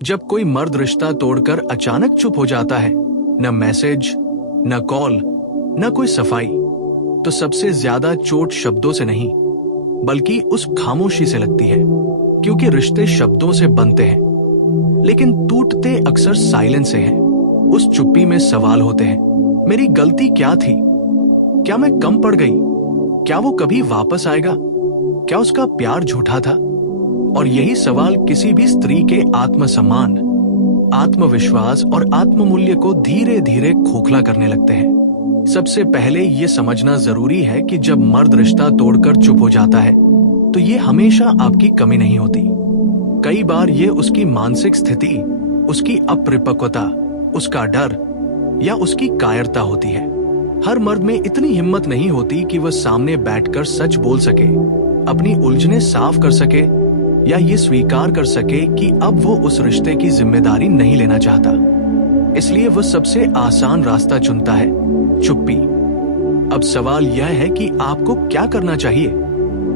जब कोई मर्द रिश्ता तोड़कर अचानक चुप हो जाता है, न मैसेज, न कॉल, न कोई सफाई, तो सबसे ज्यादा चोट शब्दों से नहीं बल्कि उस खामोशी से लगती है। क्योंकि रिश्ते शब्दों से बनते हैं लेकिन टूटते अक्सर साइलेंस से हैं। उस चुप्पी में सवाल होते हैं, मेरी गलती क्या थी? क्या मैं कम पड़ गई? क्या वो कभी वापस आएगा? क्या उसका प्यार झूठा था? और यही सवाल किसी भी स्त्री के आत्मसम्मान, आत्मविश्वास और आत्ममूल्य को धीरे धीरे खोखला करने लगते हैं। सबसे पहले ये समझना जरूरी है कि जब मर्द रिश्ता तोड़कर चुप हो जाता है तो ये हमेशा आपकी कमी नहीं होती। कई बार ये उसकी मानसिक स्थिति, उसकी अपरिपक्वता, उसका डर या उसकी कायरता होती है। हर मर्द में इतनी हिम्मत नहीं होती कि वह सामने बैठकर सच बोल सके, अपनी उलझने साफ कर सके या ये स्वीकार कर सके कि अब वो उस रिश्ते की जिम्मेदारी नहीं लेना चाहता। इसलिए वह सबसे आसान रास्ता चुनता है, चुप्पी। अब सवाल यह है कि आपको क्या करना चाहिए।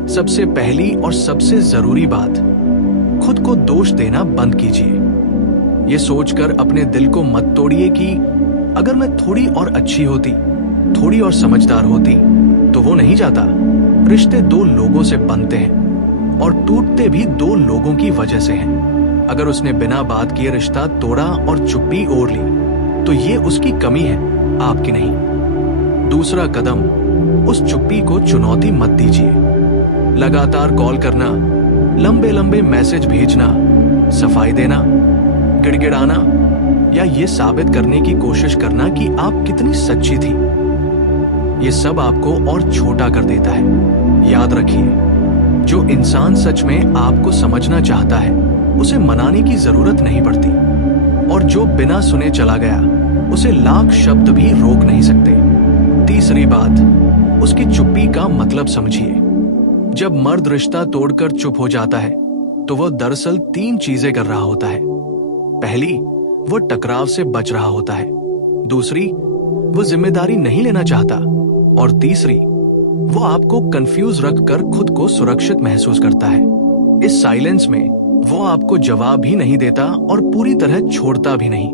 सबसे पहली और सबसे जरूरी बात, खुद को दोष देना बंद कीजिए। ये सोचकर अपने दिल को मत तोड़िए कि अगर मैं थोड़ी और अच्छी होती, थोड़ी और समझदार होती तो वो नहीं जाता। रिश्ते दो लोगों से बनते हैं और टूटते भी दो लोगों की वजह से हैं। अगर उसने बिना बात किए रिश्ता तोड़ा और चुप्पी ओढ़ ली तो ये उसकी कमी है, आपकी नहीं। दूसरा कदम, उस चुप्पी को चुनौती मत दीजिए। लगातार कॉल करना, लंबे लंबे मैसेज भेजना, सफाई देना, गिड़गिड़ाना या ये साबित करने की कोशिश करना कि आप कितनी सच्ची थी, ये सब आपको और छोटा कर देता है। याद रखिए, जो इंसान सच में आपको समझना चाहता है उसे मनाने की जरूरत नहीं पड़ती, और जो बिना सुने चला गया उसे लाख शब्द भी रोक नहीं सकते। तीसरी बात, उसकी चुप्पी का मतलब समझिए। जब मर्द रिश्ता तोड़कर चुप हो जाता है तो वह दरअसल तीन चीजें कर रहा होता है। पहली, वह टकराव से बच रहा होता है। दूसरी, वह जिम्मेदारी नहीं लेना चाहता। और तीसरी, वो आपको कंफ्यूज रखकर खुद को सुरक्षित महसूस करता है। इस साइलेंस में वो आपको जवाब भी नहीं देता और पूरी तरह छोड़ता भी नहीं,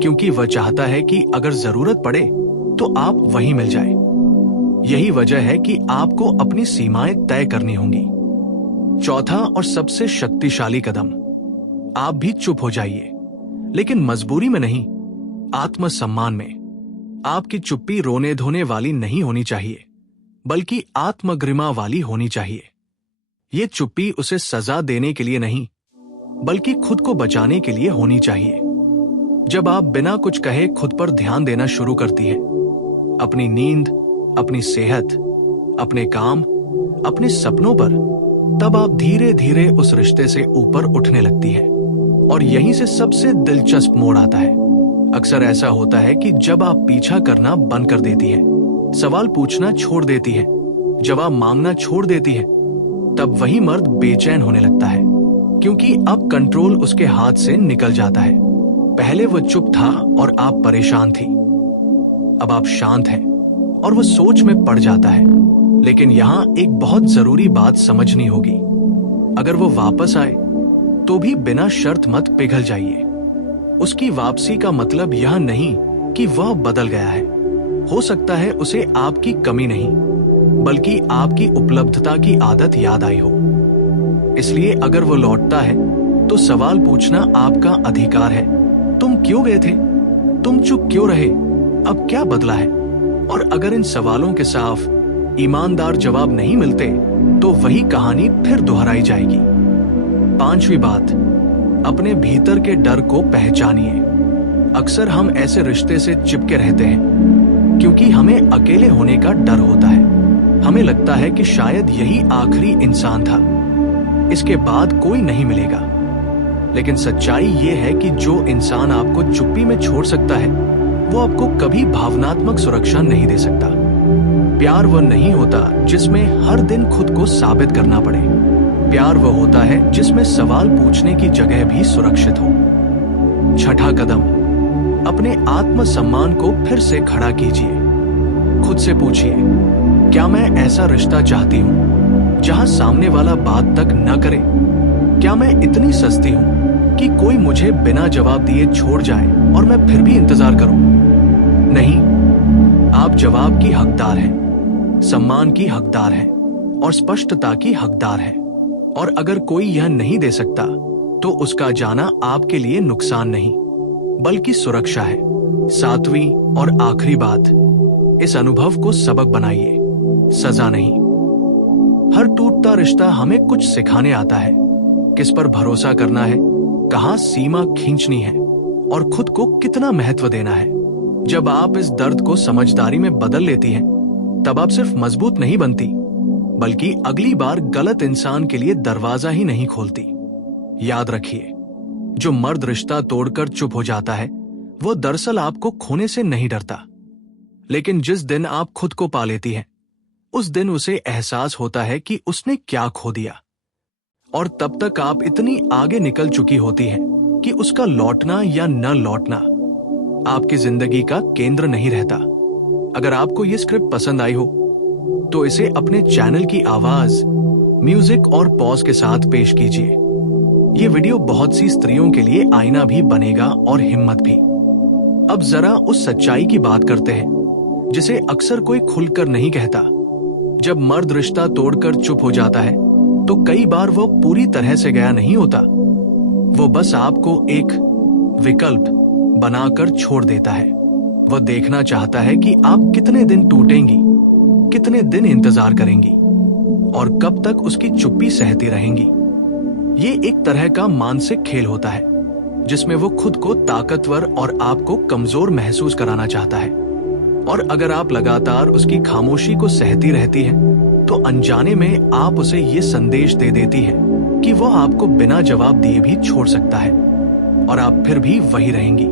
क्योंकि वह चाहता है कि अगर जरूरत पड़े तो आप वहीं मिल जाए। यही वजह है कि आपको अपनी सीमाएं तय करनी होंगी। चौथा और सबसे शक्तिशाली कदम, आप भी चुप हो जाइए, लेकिन मजबूरी में नहीं, आत्मसम्मान में। आपकी चुप्पी रोने धोने वाली नहीं होनी चाहिए बल्कि आत्मगरिमा वाली होनी चाहिए। ये चुप्पी उसे सजा देने के लिए नहीं बल्कि खुद को बचाने के लिए होनी चाहिए। जब आप बिना कुछ कहे खुद पर ध्यान देना शुरू करती है, अपनी नींद, अपनी सेहत, अपने काम, अपने सपनों पर, तब आप धीरे धीरे उस रिश्ते से ऊपर उठने लगती है। और यहीं से सबसे दिलचस्प मोड़ आता है। अक्सर ऐसा होता है कि जब आप पीछा करना बंद कर देती है, सवाल पूछना छोड़ देती है, जवाब मांगना छोड़ देती है, तब वही मर्द बेचैन होने लगता है, क्योंकि अब कंट्रोल उसके हाथ से निकल जाता है। पहले वह चुप था और आप परेशान थी, अब आप शांत हैं और वह सोच में पड़ जाता है। लेकिन यहाँ एक बहुत जरूरी बात समझनी होगी। अगर वो वापस आए तो भी बिना शर्त मत पिघल जाइए। उसकी वापसी का मतलब यह नहीं कि वह बदल गया है। हो सकता है उसे आपकी कमी नहीं बल्कि आपकी उपलब्धता की आदत याद आई हो। इसलिए अगर वो लौटता है तो सवाल पूछना आपका अधिकार है। तुम क्यों गए थे? तुम चुप क्यों रहे? अब क्या बदला है? और अगर इन सवालों के साफ, ईमानदार जवाब नहीं मिलते तो वही कहानी फिर दोहराई जाएगी। पांचवी बात, अपने भीतर के डर को पहचानिए। अक्सर हम ऐसे रिश्ते से चिपके रहते हैं क्योंकि हमें अकेले होने का डर होता है। हमें लगता है कि शायद यही आखिरी इंसान था, इसके बाद कोई नहीं मिलेगा। लेकिन सच्चाई ये है कि जो इंसान आपको चुप्पी में छोड़ सकता है वो आपको कभी भावनात्मक सुरक्षा नहीं दे सकता। प्यार वह नहीं होता जिसमें हर दिन खुद को साबित करना पड़े। प्यार वह होता है जिसमें सवाल पूछने की जगह भी सुरक्षित हो। छठा कदम, अपने आत्मसम्मान को फिर से खड़ा कीजिए। खुद से पूछिए, क्या मैं ऐसा रिश्ता चाहती हूँ जहां सामने वाला बात तक न करे? क्या मैं इतनी सस्ती हूँ कि कोई मुझे बिना जवाब दिए छोड़ जाए और मैं फिर भी इंतजार करूं। नहीं, आप जवाब की हकदार हैं, सम्मान की हकदार हैं और स्पष्टता की हकदार हैं। और अगर कोई यह नहीं दे सकता तो उसका जाना आपके लिए नुकसान नहीं बल्कि सुरक्षा है। 7वीं और आखिरी बात, इस अनुभव को सबक बनाइए, सजा नहीं। हर टूटता रिश्ता हमें कुछ सिखाने आता है, किस पर भरोसा करना है, कहां सीमा खींचनी है और खुद को कितना महत्व देना है। जब आप इस दर्द को समझदारी में बदल लेती हैं, तब आप सिर्फ मजबूत नहीं बनती बल्कि अगली बार गलत इंसान के लिए दरवाजा ही नहीं खोलती। याद रखिए, जो मर्द रिश्ता तोड़कर चुप हो जाता है वो दरअसल आपको खोने से नहीं डरता, लेकिन जिस दिन आप खुद को पा लेती हैं उस दिन उसे एहसास होता है कि उसने क्या खो दिया। और तब तक आप इतनी आगे निकल चुकी होती हैं कि उसका लौटना या न लौटना आपकी जिंदगी का केंद्र नहीं रहता। अगर आपको ये स्क्रिप्ट पसंद आई हो तो इसे अपने चैनल की आवाज, म्यूजिक और पॉज के साथ पेश कीजिए। ये वीडियो बहुत सी स्त्रियों के लिए आईना भी बनेगा और हिम्मत भी। अब जरा उस सच्चाई की बात करते हैं जिसे अक्सर कोई खुलकर नहीं कहता। जब मर्द रिश्ता तोड़कर चुप हो जाता है तो कई बार वो पूरी तरह से गया नहीं होता, वो बस आपको एक विकल्प बनाकर छोड़ देता है। वह देखना चाहता है कि आप कितने दिन टूटेंगी, कितने दिन इंतजार करेंगी और कब तक उसकी चुप्पी सहती रहेंगी। ये एक तरह का मानसिक खेल होता है जिसमें वो खुद को ताकतवर और आपको कमजोर महसूस कराना चाहता है। और अगर आप लगातार उसकी खामोशी को सहती रहती हैं, तो अनजाने में आप उसे ये संदेश दे देती हैं कि वो आपको बिना जवाब दिए भी छोड़ सकता है और आप फिर भी वही रहेंगी।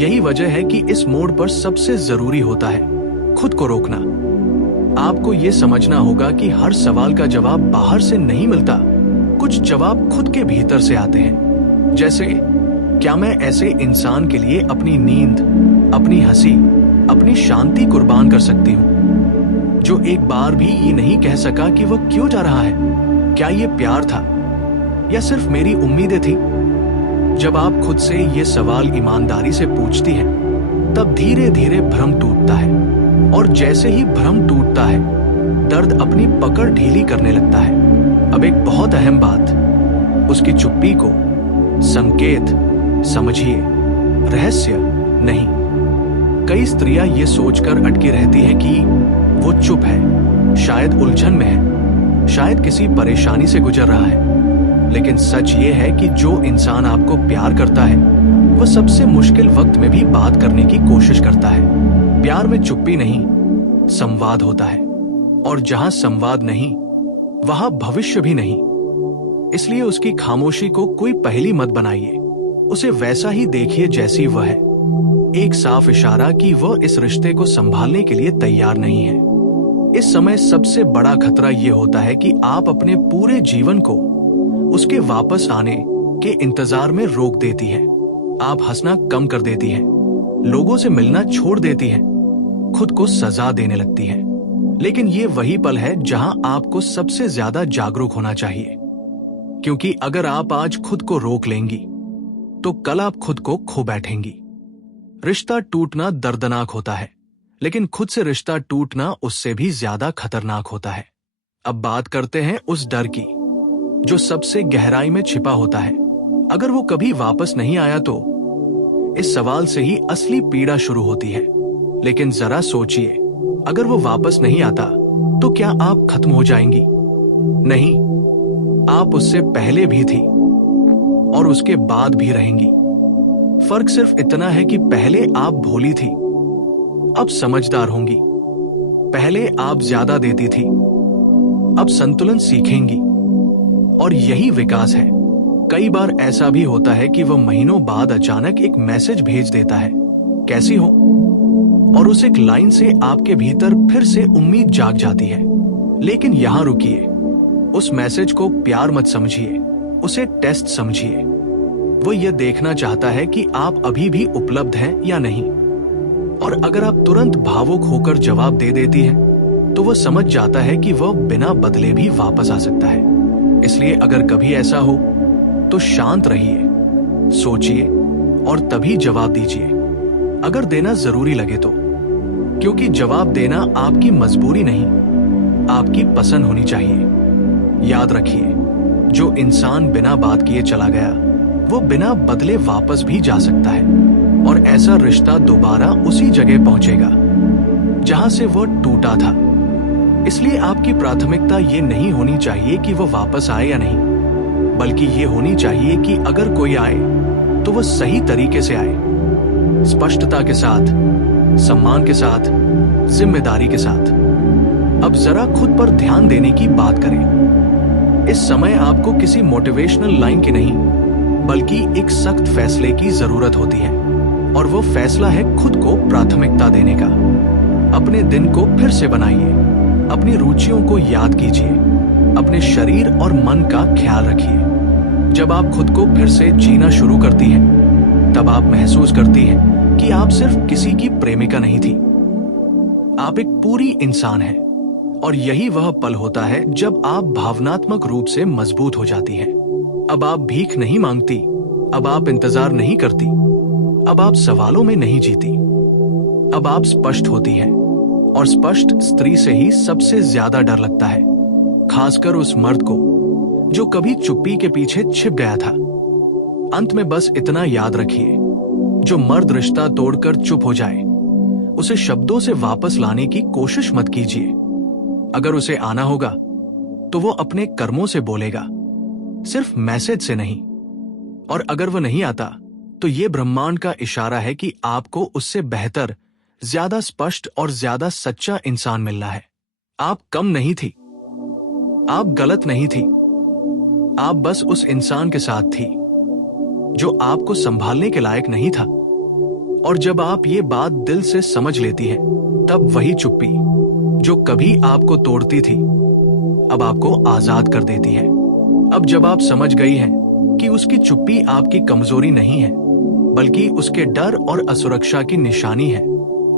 यही वजह है कि इस मोड़ पर सबसे जरूरी होता है खुद को रोकना। आपको ये समझना होगा कि हर सवाल का जवाब बाहर से नहीं मिलता, कुछ जवाब खुद के भीतर से आते हैं। जैसे, क्या मैं ऐसे इंसान के लिए अपनी नींद, अपनी हंसी, अपनी शांति कुर्बान कर सकती हूँ जो एक बार भी ये नहीं कह सका कि वह क्यों जा रहा है? क्या ये प्यार था या सिर्फ मेरी उम्मीदें थी? जब आप खुद से ये सवाल ईमानदारी से पूछती हैं, तब धीरे धीरे भ्रम टूटता है और जैसे ही भ्रम टूटता है, दर्द अपनी पकड़ ढीली करने लगता है। अब एक बहुत अहम बात, उसकी चुप्पी को संकेत समझिए, रहस्य नहीं। कई स्त्रियां ये सोचकर अटकी रहती हैं कि वो चुप है, शायद उलझन में है, शायद किसी परेशानी से गुजर रहा है। लेकिन सच ये है कि जो इंसान आपको प्यार करता है वह सबसे मुश्किल वक्त में भी बात करने की कोशिश करता है। प्यार में चुप्पी नहीं, संवाद होता है, और जहां संवाद नहीं वहां भविष्य भी नहीं। इसलिए उसकी खामोशी को कोई पहेली मत बनाइए, उसे वैसा ही देखिए जैसी वह है। एक साफ इशारा कि वह इस रिश्ते को संभालने के लिए तैयार नहीं है। इस समय सबसे बड़ा खतरा यह होता है कि आप अपने पूरे जीवन को उसके वापस आने के इंतजार में रोक देती हैं। आप हंसना कम कर देती हैं, लोगों से मिलना छोड़ देती हैं, खुद को सजा देने लगती हैं। लेकिन ये वही पल है जहां आपको सबसे ज्यादा जागरूक होना चाहिए, क्योंकि अगर आप आज खुद को रोक लेंगी तो कल आप खुद को खो बैठेंगी। रिश्ता टूटना दर्दनाक होता है, लेकिन खुद से रिश्ता टूटना उससे भी ज्यादा खतरनाक होता है। अब बात करते हैं उस डर की जो सबसे गहराई में छिपा होता है। अगर वो कभी वापस नहीं आया तो इस सवाल से ही असली पीड़ा शुरू होती है। लेकिन जरा सोचिए, अगर वो वापस नहीं आता तो क्या आप खत्म हो जाएंगी? नहीं, आप उससे पहले भी थी और उसके बाद भी रहेंगी। फर्क सिर्फ इतना है कि पहले आप भोली थी, अब समझदार होंगी। पहले आप ज्यादा देती थी, अब संतुलन सीखेंगी। और यही विकास है। कई बार ऐसा भी होता है कि वह महीनों बाद अचानक एक मैसेज भेज देता है, कैसी हो? और उस एक लाइन से आपके भीतर फिर से उम्मीद जाग जाती है। लेकिन यहां रुकिए, उस मैसेज को प्यार मत समझिए, उसे टेस्ट समझिए। वो ये देखना चाहता है कि आप अभी भी उपलब्ध हैं या नहीं। और अगर आप तुरंत भावुक होकर जवाब दे देती हैं, तो वो समझ जाता है कि वह बिना बदले भी वापस आ सकता है। इसलिए अगर कभी ऐसा हो तो शांत रहिए, सोचिए और तभी जवाब दीजिए, अगर देना जरूरी लगे तो। क्योंकि जवाब देना आपकी मजबूरी नहीं, आपकी पसंद होनी चाहिए। याद रखिए, जो इंसान बिना बात किए चला गया, वो बिना बदले वापस भी जा सकता है, और ऐसा रिश्ता दोबारा उसी जगह पहुंचेगा जहां से वह टूटा था। इसलिए आपकी प्राथमिकता ये नहीं होनी चाहिए कि वो वापस आए या नहीं, बल्कि ये होनी चाहिए कि अगर कोई आए तो वह सही तरीके से आए, स्पष्टता के साथ, सम्मान के साथ, जिम्मेदारी के साथ। अब जरा खुद पर ध्यान देने की बात करें। इस समय आपको किसी मोटिवेशनल लाइन की नहीं, बल्कि एक सख्त फैसले की जरूरत होती है, और वो फैसला है खुद को प्राथमिकता देने का। अपने दिन को फिर से बनाइए, अपनी रुचियों को याद कीजिए, अपने शरीर और मन का ख्याल रखिए। जब आप खुद को फिर से जीना शुरू करती हैं, तब आप महसूस करती हैं कि आप सिर्फ किसी की प्रेमिका नहीं थी, आप एक पूरी इंसान हैं। और यही वह पल होता है जब आप भावनात्मक रूप से मजबूत हो जाती हैं। अब आप भीख नहीं मांगती, अब आप इंतजार नहीं करती, अब आप सवालों में नहीं जीती। अब आप स्पष्ट होती हैं, और स्पष्ट स्त्री से ही सबसे ज्यादा डर लगता है, खासकर उस मर्द को जो कभी चुप्पी के पीछे छिप गया था। अंत में बस इतना याद रखिए, जो मर्द रिश्ता तोड़कर चुप हो जाए, उसे शब्दों से वापस लाने की कोशिश मत कीजिए। अगर उसे आना होगा तो वो अपने कर्मों से बोलेगा, सिर्फ मैसेज से नहीं। और अगर वो नहीं आता तो ये ब्रह्मांड का इशारा है कि आपको उससे बेहतर, ज्यादा स्पष्ट और ज्यादा सच्चा इंसान मिलना है। आप कम नहीं थी, आप गलत नहीं थी, आप बस उस इंसान के साथ थी जो आपको संभालने के लायक नहीं था। और जब आप ये बात दिल से समझ लेती है, तब वही चुप्पी जो कभी आपको तोड़ती थी, अब आपको आजाद कर देती है। अब जब आप समझ गई हैं कि उसकी चुप्पी आपकी कमजोरी नहीं है, बल्कि उसके डर और असुरक्षा की निशानी है,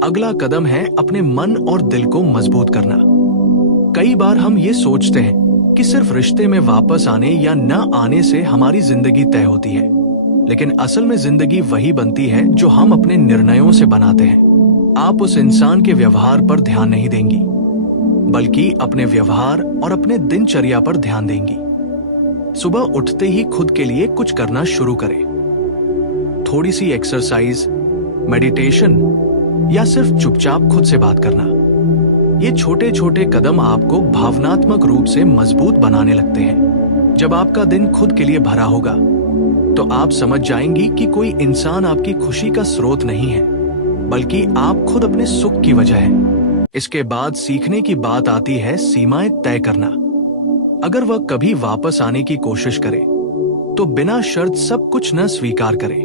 अगला कदम है अपने मन और दिल को मजबूत करना। कई बार हम ये सोचते हैं कि सिर्फ रिश्ते में वापस आने या न आने से हमारी जिंदगी तय होती है, लेकिन असल में जिंदगी वही बनती है जो हम अपने निर्णयों से बनाते हैं। आप उस इंसान के व्यवहार पर ध्यान नहीं देंगी, बल्कि अपने व्यवहार और अपने दिनचर्या पर ध्यान देंगी। सुबह उठते ही खुद के लिए कुछ करना शुरू करें, थोड़ी सी एक्सरसाइज, मेडिटेशन, या सिर्फ चुपचाप खुद से बात करना। ये छोटे छोटे कदम आपको भावनात्मक रूप से मजबूत बनाने लगते हैं। जब आपका दिन खुद के लिए भरा होगा, तो आप समझ जाएंगी कि कोई इंसान आपकी खुशी का स्रोत नहीं है, बल्कि आप खुद अपने सुख की वजह है। इसके बाद सीखने की बात आती है सीमाएं तय करना। अगर वह कभी वापस आने की कोशिश करे, तो बिना शर्त सब कुछ न स्वीकार करें।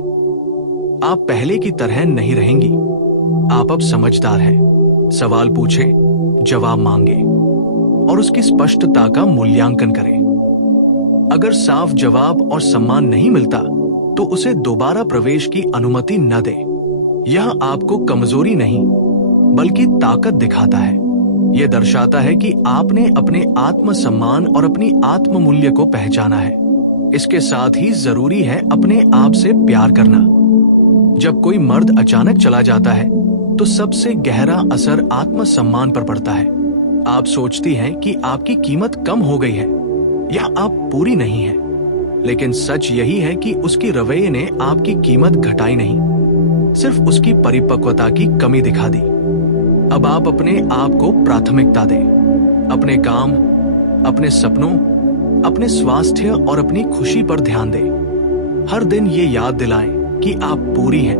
आप पहले की तरह नहीं रहेंगी, आप अब समझदार हैं। सवाल पूछे, जवाब मांगे, और उसकी स्पष्टता का मूल्यांकन करें। अगर साफ जवाब और सम्मान नहीं मिलता, तो उसे दोबारा प्रवेश की अनुमति न दें। यह आपको कमजोरी नहीं, बल्कि ताकत दिखाता है। यह दर्शाता है कि आपने अपने आत्मसम्मान और अपनी आत्ममूल्य को पहचाना है। इसके साथ ही जरूरी है अपने आप से प्यार करना। जब कोई मर्द अचानक चला जाता है, तो सबसे गहरा असर आत्मसम्मान पर पड़ता है। आप सोचती हैं कि आपकी कीमत कम हो गई है, या आप पूरी नहीं हैं। लेकिन सच यही है कि उसकी रवैये ने आपकी कीमत घटाई नहीं, सिर्फ उसकी परिपक्वता की कमी दिखा दी। अब आप अपने आप को प्राथमिकता दें। अपने काम, अपने सपनों, अपने स्वास्थ्य और अपनी खुशी पर ध्यान दें। हर दिन ये याद दिलाएं कि आप पूरी हैं,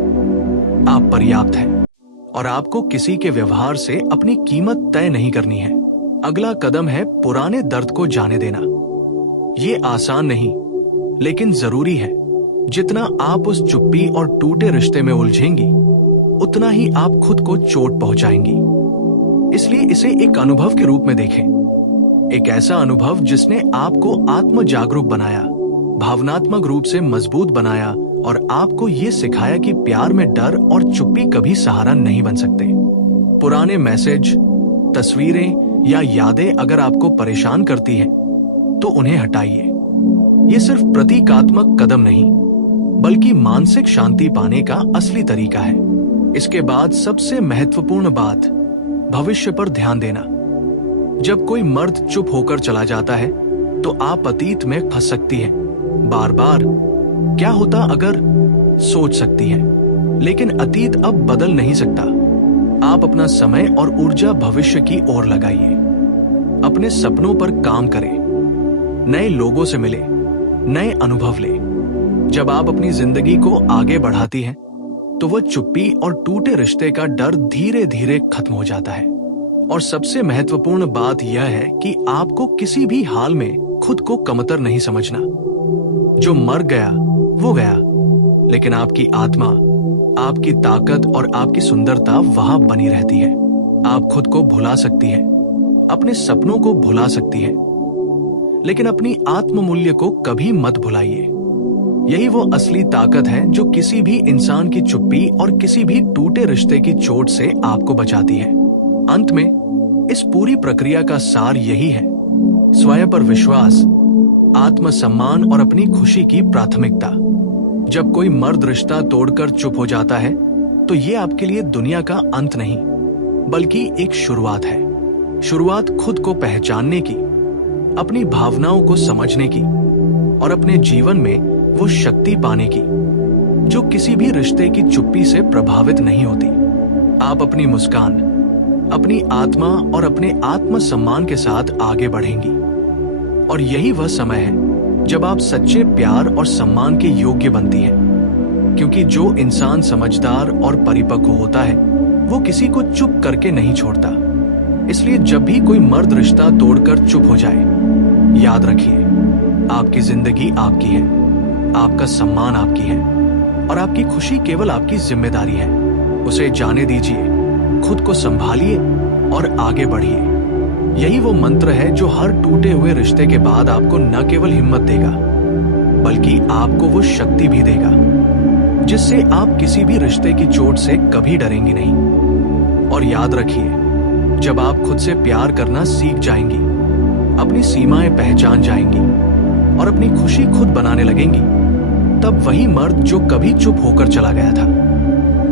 आप पर्याप्त हैं, और आपको किसी के व्यवहार से अपनी कीमत तय नहीं करनी है। अगला कदम है पुराने दर्द को जाने देना। ये आसान नहीं, लेकिन जरूरी है। जितना आप उस चुप्पी और टूटे रिश्ते में उलझेंगी, उतना ही आप खुद को चोट पहुंचाएंगी। इसलिए इसे एक अनुभव के रूप में देखें, एक ऐसा अनुभव जिसने आपको आत्म जागरूक बनाया, भावनात्मक रूप से मजबूत बनाया, और आपको ये सिखाया कि प्यार में डर और चुप्पी कभी सहारा नहीं बन सकते। पुराने मैसेज, तस्वीरें या यादें अगर आपको परेशान करती हैं, तो उन्हें हटाइए। ये सिर्फ प्रतीकात्मक कदम नहीं, बल्कि मानसिक शांति पाने का असली तरीका है। इसके बाद सबसे महत्वपूर्ण बात, भविष्य पर ध्यान देना। जब कोई मर्द चुप होकर चला जाता है तो आप अतीत में फंस सकती हैं। बार बार क्या होता अगर सोच सकती हैं, लेकिन अतीत अब बदल नहीं सकता। आप अपना समय और ऊर्जा भविष्य की ओर लगाइए। अपने सपनों पर काम करें, नए लोगों से मिले, नए अनुभव ले। जब आप अपनी जिंदगी को आगे बढ़ाती हैं तो वह चुप्पी और टूटे रिश्ते का डर धीरे धीरे खत्म हो जाता है। और सबसे महत्वपूर्ण बात यह है कि आपको किसी भी हाल में खुद को कमतर नहीं समझना। जो मर गया वो गया, लेकिन आपकी आत्मा, आपकी ताकत और आपकी सुंदरता वहां बनी रहती है। आप खुद को भुला सकती हैं, अपने सपनों को भुला सकती हैं, लेकिन अपनी आत्ममूल्य को कभी मत भुलाइए। यही वो असली ताकत है जो किसी भी इंसान की चुप्पी और किसी भी टूटे रिश्ते की चोट से आपको बचाती है। अंत में इस पूरी प्रक्रिया का सार यही है: स्वयं पर विश्वास, आत्मसम्मान और अपनी खुशी की प्राथमिकता। जब कोई मर्द रिश्ता तोड़कर चुप हो जाता है तो ये आपके लिए दुनिया का अंत नहीं, बल्कि एक शुरुआत है। शुरुआत खुद को पहचानने की, अपनी भावनाओं को समझने की और अपने जीवन में वो शक्ति पाने की जो किसी भी रिश्ते की चुप्पी से प्रभावित नहीं होती। आप अपनी मुस्कान, अपनी आत्मा और अपने आत्मसम्मान के साथ आगे बढ़ेंगी। और यही वह समय है जब आप सच्चे प्यार और सम्मान के योग्य बनती हैं। क्योंकि जो इंसान समझदार और परिपक्व होता है वो किसी को चुप करके नहीं छोड़ता। इसलिए जब भी कोई मर्द रिश्ता तोड़कर चुप हो जाए, याद रखिए, आपकी जिंदगी आपकी है, आपका सम्मान आपकी है और आपकी खुशी केवल आपकी जिम्मेदारी है। उसे जाने दीजिए, खुद को संभालिए और आगे बढ़िए। यही वो मंत्र है जो हर टूटे हुए रिश्ते के बाद आपको न केवल हिम्मत देगा, बल्कि आपको वो शक्ति भी देगा जिससे आप किसी भी रिश्ते की चोट से कभी डरेंगी नहीं। और याद रखिए, जब आप खुद से प्यार करना सीख जाएंगी, अपनी सीमाएं पहचान जाएंगी और अपनी खुशी खुद बनाने लगेंगी, तब वही मर्द जो कभी चुप होकर चला गया था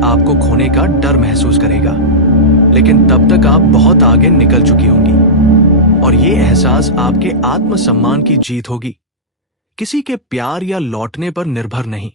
आपको खोने का डर महसूस करेगा। लेकिन तब तक आप बहुत आगे निकल चुकी होंगी और ये एहसास आपके आत्मसम्मान की जीत होगी, किसी के प्यार या लौटने पर निर्भर नहीं।